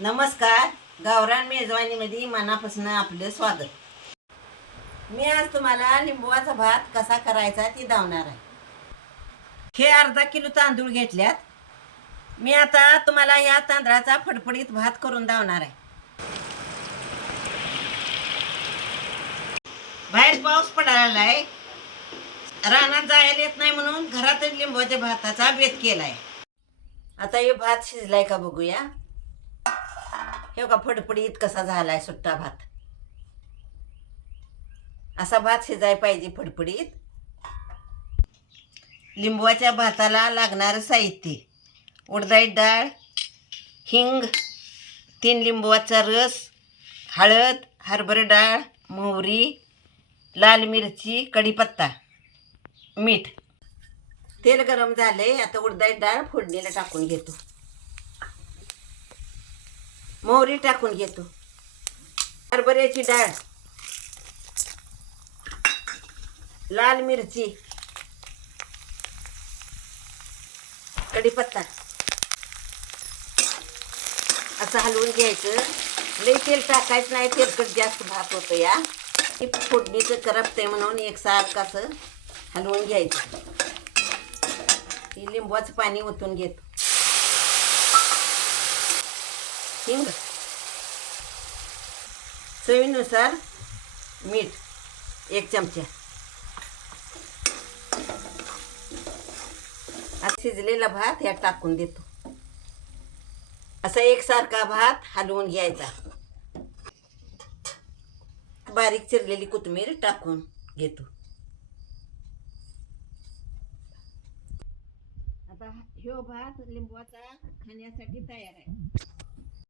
नमस्कार गावरान मेजवानीमध्ये मनापासून आपलं स्वागत. मी आज तुम्हाला लिंबूचा भात कसा करायचा ते दावणार आहे. हे अर्धा किलो तांदूळ घेतल्यात. मी आता तुम्हाला या तांदळाचा फडफडीत भात करून दावणार आहे. बाहेर पाऊस पडायला आहे रानात जायला येत नाही म्हणून घरातच लिंबाच्या भाताचा बेत केलाय. आता हे भात शिजलाय का बघूया. हे का फडफडीत कसा झालाय सुट्टा भात. असा भात शिजाय पाहिजे फडफडीत. लिंबवाच्या भाताला लागणारं साहित्य. उडदाई डाळ हिंग तीन लिंबवाचा रस हळद हरभरा डाळ मोहरी लाल मिरची कढीपत्ता मीठ. तेल गरम झाले आता उडदाई डाळ फोडणीला टाकून घेतो. मोहरी टाकून घेतो. हरभऱ्याची डाळ लाल मिरची कढीपत्ता. असं हलवून घ्यायचं. लई तेल टाकायचं नाही तेलकट जास्त भात होतं या. ती फोडणीचं करपते म्हणून एकसारखं असं हलवून घ्यायचं. ही पाणी ओतून घेतो. हिंग चवीनुसार मीठ एक चमचा. आता शिजलेला भात यात टाकून देतो. असा एकसारखा भात हलवून घ्यायचा. बारीक चिरलेली कोथिंबीर टाकून घेतो. आता ह्यो भात लिंबूचा खाण्यासाठी तयार आहे.